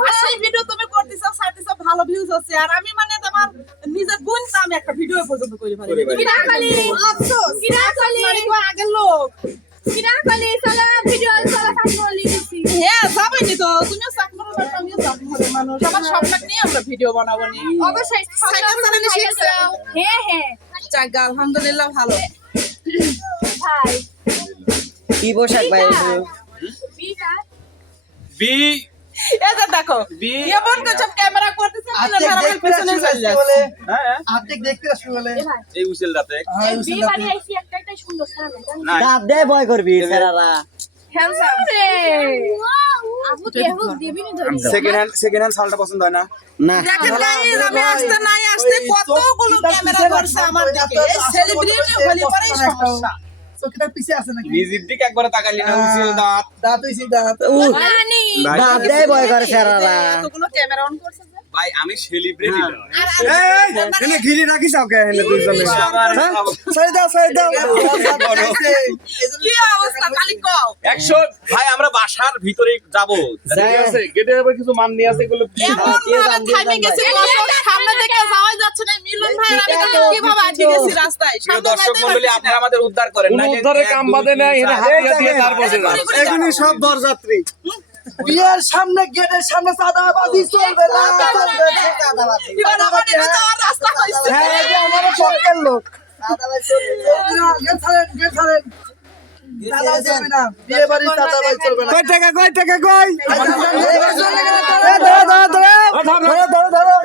আর সেই ভিডিও তুমি করতেছো ছাড়তেছো ভালো ভিউজ হচ্ছে আর আমি মানে তোমার নিজের বোন আমি একটা ভিডিও পর্যন্ত করে ফেলি করে খালি আফসোস কিরা খালি আগের লোক? কিরা খালি চলা ভিডিও চলা থাকব লিখেছি হ্যাঁ যাবেনি তো। তুমিও চাকমার মানুষ আমিও চাকমার মানুষ। আমার স্বপ্ন নিয়ে আমরা ভিডিও বানাবো নি। অবশ্যই সাইকেল চালানো শিখছো? হ্যাঁ হ্যাঁ। যাক আলহামদুলিল্লাহ ভালো। ভাই। কি পোশাক ভাই বিটা বি দেখো ক্যামেরা করতেছে পিছনে চলে যাচ্ছে। হ্যাঁ। আর্ধেক দেখতে আসবে বলে। এই উসেল রাতে। হ্যাঁ বাড়ি আইছি একটা একটা সুন্দর স্থান না দাঁত দিয়ে ভয় করবি স্যারারা হ্যান্ডসাম রে আপু তো এখন দিবি নি ধরি। সেকেন্ড হ্যান্ড সেকেন্ড হ্যান্ড সালটা পছন্দ হয় না? না। দেখেন গাইস আমি আসতে নাই আসতে কতগুলো ক্যামেরা করছে আমার দিকে। সেলিব্রিটি হলি পরেই সমস্যা। চোখটা পিছে আছে নাকি? নিজের দিকে একবারে তাকালি না উসেল দাঁত। দাঁত হইছে দাঁত। দাঁত দিয়ে ভয় করে স্যারারা এতগুলো ক্যামেরা অন করছে যে। ভাই আমি সেলিব্রিটি আর আর- এনে ঘিরে রাখিস ওকে এনে দুইজনে সাইড দাও সাইড দাও। কি অবস্থা খালি কও। অ্যাকশন ভাই আমরা বাসার ভিতরে যাব। ঠিক আছে? গেটে আবার কিছু মান নিয়ে আছে এগুলো কি এমন ভাবে থামে গেছে সামনে থেকে যাওয়াই যাচ্ছে না। মিলন ভাই আমি কীভাবে আটকে গেছি রাস্তায়? সামনে দর্শক পারছি আপনারা আমাদের উদ্ধার করেন। কোনো উদ্ধারের কাম বাদে না, এখানে হাতিয়া দিয়ে তারপর। সব বরযাত্রী। বিয়ের সামনে গেটের সামনে চাঁদাবাজি চলবে না চলবে। হ্যাঁ লোক কয় টাকা কয় টাকা কয় ধরো, ধরো, ধরো। ধরো, ধরো, ধরো।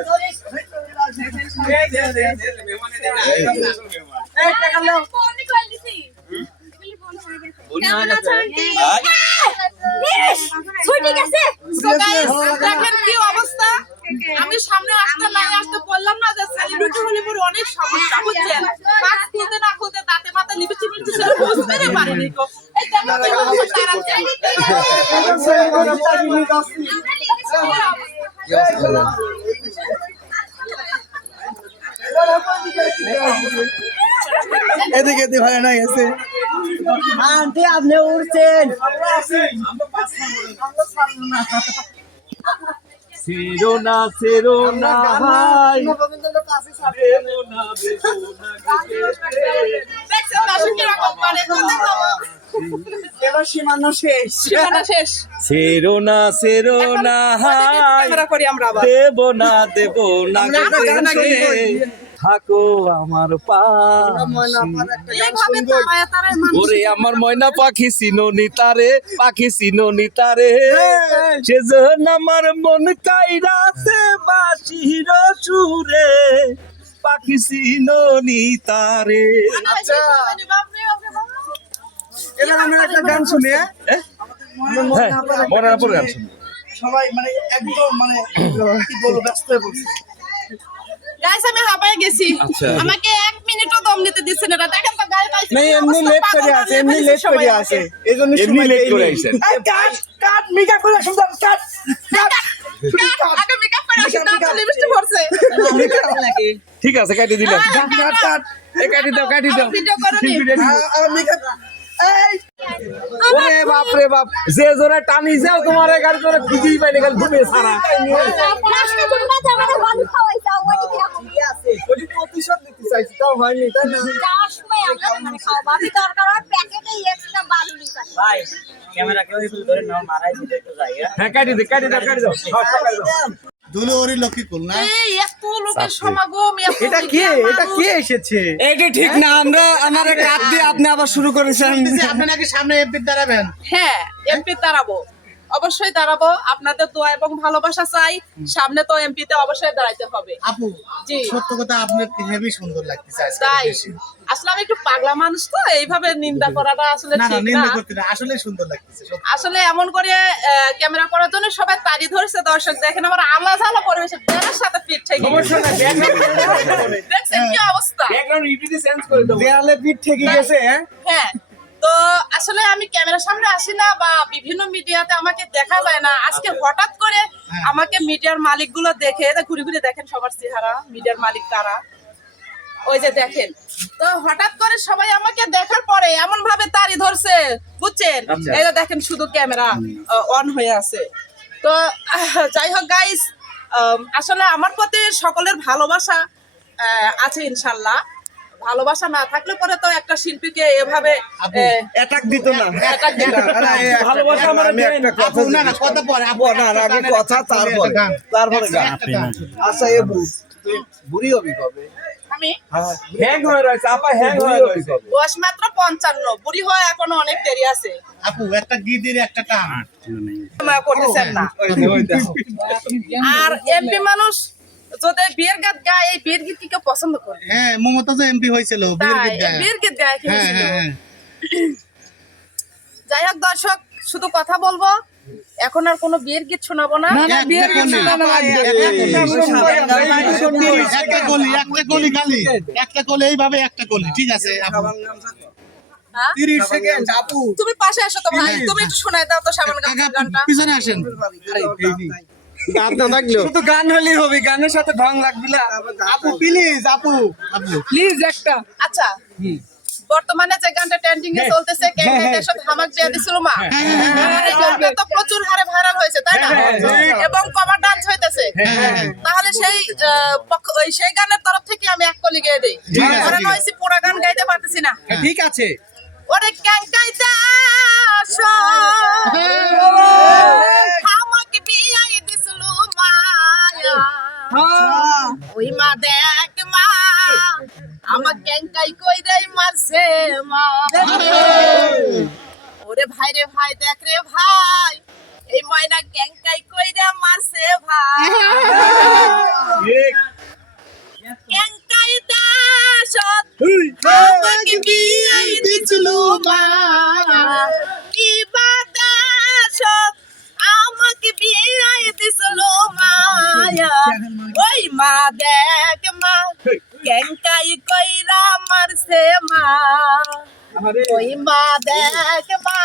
এই, টাকা কেমন আছো? দেখেন কি অবস্থা? আমি সামনে আসতে না আসতে বললাম না যে সেলিব্রিটি হলে পরে অনেক সমস্যা বুঝছেন? মাস্ক খুলতে না খুলতে দাঁতে মাথা লিপস্টিক লিপস্টিক বুঝতে না পারেনি তো। এই কি অবস্থা এদিকে এদিকে ভালো না গেছে। আন্টি আপনি উঠছেন ভাই দেবো না? এবার সীমানা শেষ। সীমানা শেষ। সিরোনা সিরোনা হাই। দেব না দেব না থাকো আমার ওরে আমার ময়না পাখি সিনোনি তারে পাখি সিনোনি তারে। সেজন আমার মন কাইরাছে বাসির সুরে। পাখি সিনোনি তারে। আচ্ছা। বাপ। এবার আমরা একটা গান শুনি হ্যাঁ? হ্যাঁ মনে মনে না পড়ে গান শুনি। সবাই মানে একদম মানে কি বলব ব্যস্ত হয়ে পড়ছে। গাইস আমি হাঁপায় গেছি। আচ্ছা। আমাকে এক মিনিটও দম নিতে দিচ্ছে না। দেখেন তো গাড়ি পাইছে नहीं এমনি লেট করে আছে এমনি লেট করে আছে। এইজন্য এমনি সময় late করে আইছেন। কাট কাট মিকা করে সুন্দর কাট। কাট আগে মেকআপ করে আসি তারপর লিপস্টিক পরছে। ঠিক আছে কাটি দিলাম। কাট দাও কাটি দাও। ভিডিও করে নি আর মিকা এই। ওরে বাপ রে বাপ যে জোরে টানি যাও তোমার গাড়ি তোরে খুঁজেই পাইনি খালি ঘুমে সারা প্রতিশোধ নিতে চাইছি তাও হয়নি তাই না? যাওয়ার সময় আমরা মানে খাওয়া ভাবি দরকার হয় প্যাকেটে এক্সট্রা বালু নিতে হ্যাঁ? কাটি দে কাটি দাও কাটি দাও সব সব কাটি দাও দুলো ওরি না? এই এত লোকের সমাগম এটা কে? এটা কে এসেছে? এটা ঠিক না আমরা আমার কাট দিয়ে আপনি আবার শুরু করেছেন। আপনি নাকি সামনে এমপি দাঁড়াবেন। হ্যাঁ এমপি দাঁড়াবো। অবশ্যই দাঁড়াবো। আপনাদের দোয়া এবং ভালোবাসা চাই। সামনে তো এমপি তে অবশ্যই দাঁড়াইতে হবে। আপু জি। সত্য কথা আপনার হেভি সুন্দর লাগতেছে তাই। আসলে আমি একটু পাগলা মানুষ তো এইভাবে নিন্দা করাটা আসলে না না নিন্দা করতে না আসলে সুন্দর লাগতেছে আসলে এমন করে আহ, ক্যামেরা করার জন্য সবাই তাড়ি ধরছে দর্শক দেখেন আমার আল্লাহ ঝালা পরিবেশে বেড়ার সাথে সমস্যা নাই দেখছেন কি অবস্থা? ব্যাকগ্রাউন্ড ইউটিতে চেঞ্জ করে দাও দেয়ালে পিঠ থেকে গেছে হ্যাঁ? হ্যাঁ। তো আসলে আমি ক্যামেরার সামনে আসি না বা বিভিন্ন মিডিয়াতে আমাকে দেখা যায় না। আজকে হঠাৎ করে আমাকে মিডিয়ার মালিকগুলো দেখে ঘুরে ঘুরে দেখেন সবার চেহারা মিডিয়ার মালিক কারা? ওই যে দেখেন। তো হঠাৎ করে সবাই আমাকে দেখার পরে এমন ভাবে তাড়ি ধরছে বুঝছেন? আচ্ছা। এই যে দেখেন শুধু ক্যামেরা অন হয়ে আছে। তো যাই হোক গাইস আসলে আমার প্রতি সকলের ভালোবাসা আছে ইনশাল্লাহ। ভালোবাসা না থাকলে পরে তো একটা শিল্পীকে এভাবে অ্যাটাক দিত না। ভালোবাসা আমার কথা না না কথা পরে আপু না না, আগে কথা তারপরে তারপরে আচ্ছা এ বুড়ি হবি কবে? আমি? হ্যাং হয়ে রয়েছে আপা হ্যাং হয়ে রয়েছে। বয়স মাত্র পঞ্চান্ন বুড়ি হয় এখনও অনেক দেরি আছে। আপু একটা গিদির একটা টান। করতেছেন না। আর এমপি মানুষ যদি বিয়ের গাত গায় এই বিয়ের গীত কি কেউ পছন্দ করে? হ্যাঁ মমতা যে এমপি হয়েছিল বিয়ের গীত গায়ে। বিয়ের গীত গায় কি হ্যাঁ? হ্যাঁ হ্যাঁ। যাই হোক দর্শক শুধু কথা বলব এখন আর কোনো বিয়ের গীত শোনাবো না। বিয়ের গীত শোনানো একটা গলি একটা গলি খালি। একটা গলি এইভাবে একটা গলি ঠিক আছে আপু? সেকেন্ড আপু। তুমি পাশে আসো তো ভাই তুমি একটু শোনাই দাও তো কাকা গানটা। পিছনে আসেন। শুধু গান হলেই হবে গানের সাথে ঢং লাগবে না। আপু প্লিজ আপু। আপু। প্লিজ একটা। আচ্ছা। বর্তমানে যে গানটা ট্রেন্ডিং এ চলতেছে ক্যাঙ্কাইদের সাথে হামাক বিয়া দিছিল মা? এই গানটা তো প্রচুর হারে ভাইরাল হয়েছে তাই না? এবং কভার ডান্স হইতেছে। তাহলে সেই আহ, ওই সেই গানের তরফ থেকে আমি এক কলি গেয়ে দেই। কারণ পুরা গান গাইতে পারতেছি না। ঠিক আছে। ওরে ক্যাঙ্কাইতে আসো ক্যাঙ্কাই কই দেই মারছে মা। ওরে ভাই রে ভাই দেখ রে ভাই এই ময়না ক্যাঙ্কাই কই রে মারছে ভাই। ক্যাঙ্কাই দাসত আমাকে বিয়াই দিছিল মায়া ওই মা দেখ মা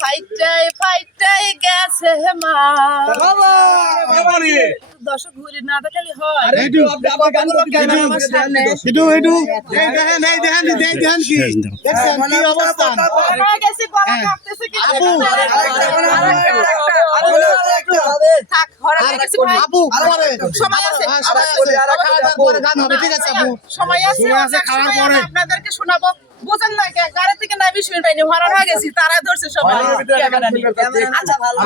ফাইটাই ফাইটাই গেছে মা দর্শক ঘুরে না দেখালে হয় একটু কতগুলো ক্যামেরা আমার সামনে একটু একটু এই দেখেন এই দেখেন এই দেখেন কি দেখছেন কি অবস্থা হয়ে গেছে গলা কাঁপতেছে কি আপু, থাক হরে গেছে আপু সময় আছে হ্যাঁ, আছে। খাওয়া পরে গান হবে ঠিক আছে আপু সময় আছে সময় আছে, অনেক খাওয়ার পরে। আপনাদেরকে শোনাবো বুঝেন না কে গাড়ি থেকে নামি শুনে পাইনি হরান হয়ে গেছি তারা ধরছে সবাই ক্যামেরা নিয়ে আচ্ছা ভালো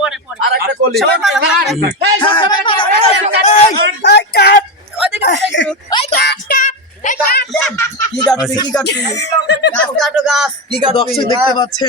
পরে পরে আর কলি সবাই ভালো থাকবেন। এই সব সবাই ভালো থাকবেন। এই কাট ওদিকে একটু ওই কাট কাট এই কাট কি কাটছি কি কাটছি গাছ কাটো গাছ কি কাটছি দেখতে পাচ্ছে